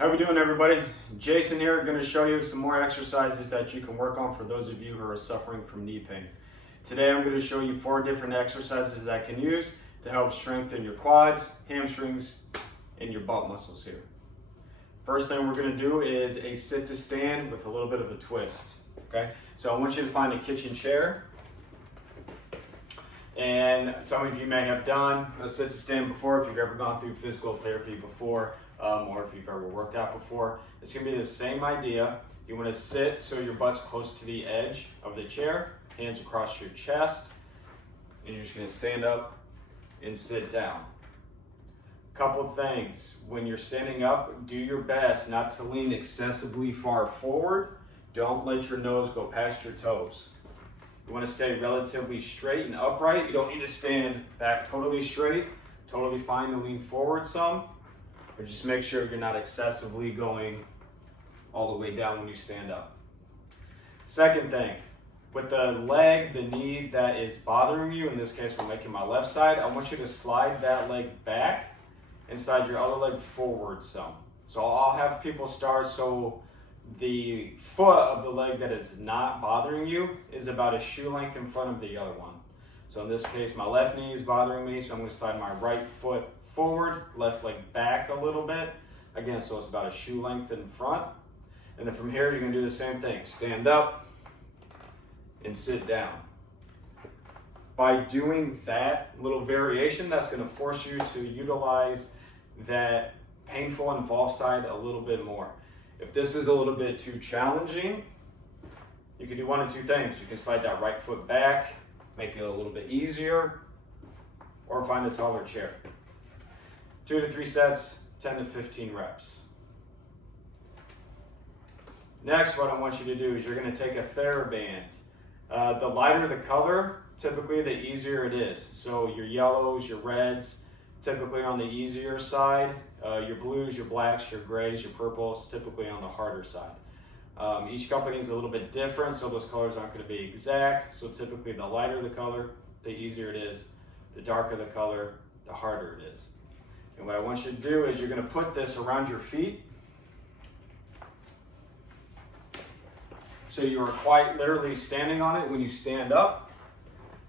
How we doing, everybody? Jason here, going to show you some more exercises that you can work on for those of you who are suffering from knee pain. Today I'm going to show you 4 different exercises that you can use to help strengthen your quads, hamstrings, and your butt muscles here. First thing we're going to do is a sit to stand with a little bit of a twist. Okay, so I want you to find a kitchen chair. And some of you may have done a sit to stand before if you've ever gone through physical therapy before, or if you've ever worked out before. It's going to be the same idea. You want to sit so your butt's close to the edge of the chair, hands across your chest, and you're just going to stand up and sit down. Couple things. When you're standing up, do your best not to lean excessively far forward. Don't let your nose go past your toes. You want to stay relatively straight and upright. You don't need to stand back totally straight. Totally fine to lean forward some, but just make sure you're not excessively going all the way down when you stand up. Second thing, with the leg, the knee that is bothering you, in this case we're making my left side, I want you to slide that leg back and slide your other leg forward some. So I'll have people start so the foot of the leg that is not bothering you is about a shoe length in front of the other one. So in this case, my left knee is bothering me, so I'm going to slide my right foot forward, left leg back a little bit. Again, so it's about a shoe length in front. And then from here, you're going to do the same thing. Stand up and sit down. By doing that little variation, that's going to force you to utilize that painful involved side a little bit more. If this is a little bit too challenging, you can do one of two things. You can slide that right foot back, make it a little bit easier, or find a taller chair. 2 to 3 sets, 10 to 15 reps. Next, what I want you to do is you're going to take a TheraBand. The lighter the color, typically the easier it is. So your yellows, your reds, typically on the easier side. Your blues, your blacks, your grays, your purples, typically on the harder side. Each company is a little bit different, so those colors aren't going to be exact. So typically the lighter the color, the easier it is. The darker the color, the harder it is. And what I want you to do is you're going to put this around your feet. So you are quite literally standing on it when you stand up.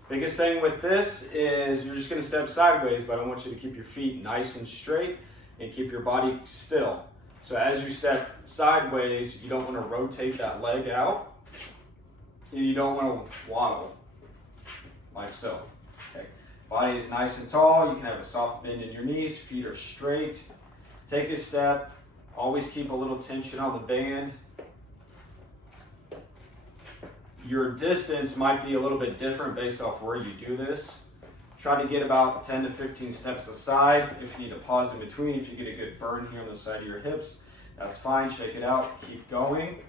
Biggest thing with this is you're just going to step sideways, but I want you to keep your feet nice and straight and keep your body still. So as you step sideways, you don't want to rotate that leg out, and you don't want to waddle like so. Okay. Body is nice and tall. You can have a soft bend in your knees. Feet are straight. Take a step. Always keep a little tension on the band. Your distance might be a little bit different based off where you do this. Try to get about 10 to 15 steps aside. If you need to pause in between, if you get a good burn here on the side of your hips, that's fine. Shake it out. Keep going.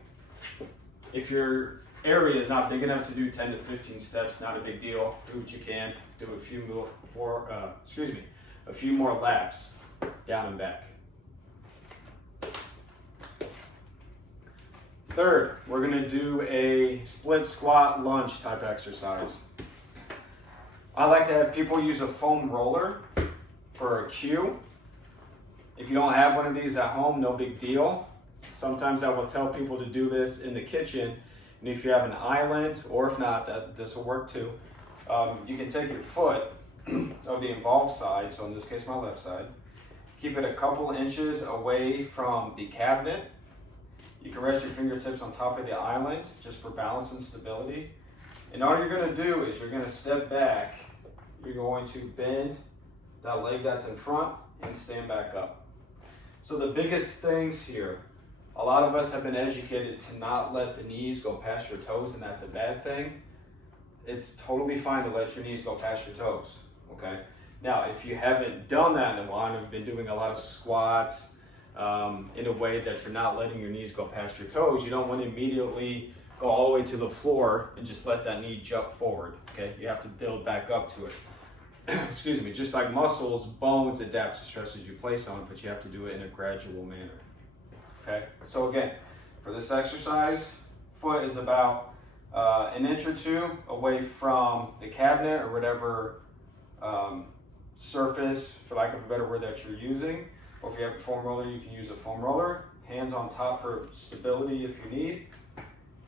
If your area is not big enough to do 10 to 15 steps, not a big deal. Do what you can. Do a few more laps down and back. Third, we're going to do a split squat lunge type exercise. I like to have people use a foam roller for a cue. If you don't have one of these at home, no big deal. Sometimes I will tell people to do this in the kitchen, and if you have an island, or if not, this will work too. You can take your foot of the involved side, so in this case my left side, keep it a couple inches away from the cabinet. You can rest your fingertips on top of the island just for balance and stability. And all you're going to do is you're going to step back. You're going to bend that leg that's in front and stand back up. So the biggest things here, a lot of us have been educated to not let the knees go past your toes, and that's a bad thing. It's totally fine to let your knees go past your toes, okay? Now, if you haven't done that in a while and have been doing a lot of squats in a way that you're not letting your knees go past your toes, you don't want to immediately go all the way to the floor and just let that knee jump forward, okay? You have to build back up to it. Excuse me, just like muscles, bones adapt to stresses you place on it, but you have to do it in a gradual manner, okay? So again, for this exercise, foot is about an inch or two away from the cabinet or whatever surface, for lack of a better word, that you're using. or if you have a foam roller, you can use a foam roller. Hands on top for stability if you need.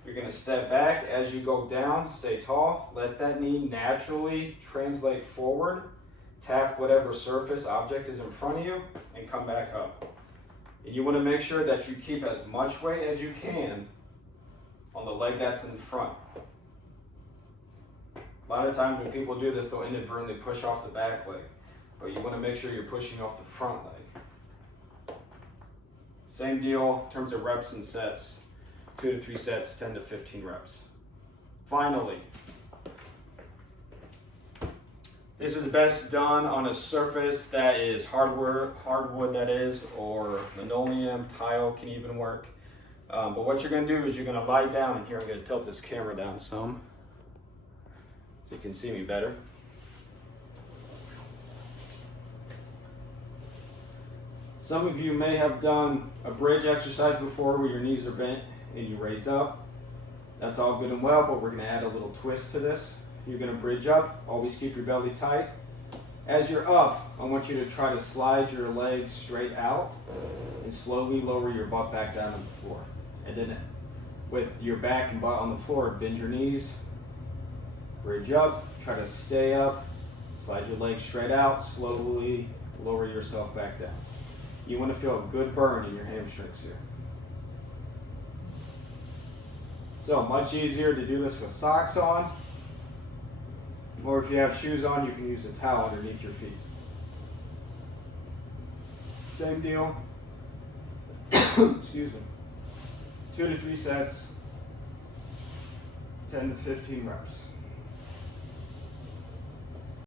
You're gonna step back as you go down, stay tall, let that knee naturally translate forward, tap whatever surface object is in front of you, and come back up. And you wanna make sure that you keep as much weight as you can on the leg that's in front. A lot of times when people do this, they'll inadvertently push off the back leg, but you wanna make sure you're pushing off the front leg. Same deal in terms of reps and sets. 2 to 3 sets, 10 to 15 reps. Finally, this is best done on a surface that is hardwood that is, or linoleum, tile can even work. But what you're gonna do is you're gonna lie down, and here I'm gonna tilt this camera down some so you can see me better. Some of you may have done a bridge exercise before where your knees are bent and you raise up. That's all good and well, but we're gonna add a little twist to this. You're gonna bridge up, always keep your belly tight. As you're up, I want you to try to slide your legs straight out and slowly lower your butt back down on the floor. And then with your back and butt on the floor, bend your knees, bridge up, try to stay up, slide your legs straight out, slowly lower yourself back down. You want to feel a good burn in your hamstrings here. So much easier to do this with socks on, or if you have shoes on, you can use a towel underneath your feet. Same deal. Excuse me. 2 to 3 sets, 10 to 15 reps.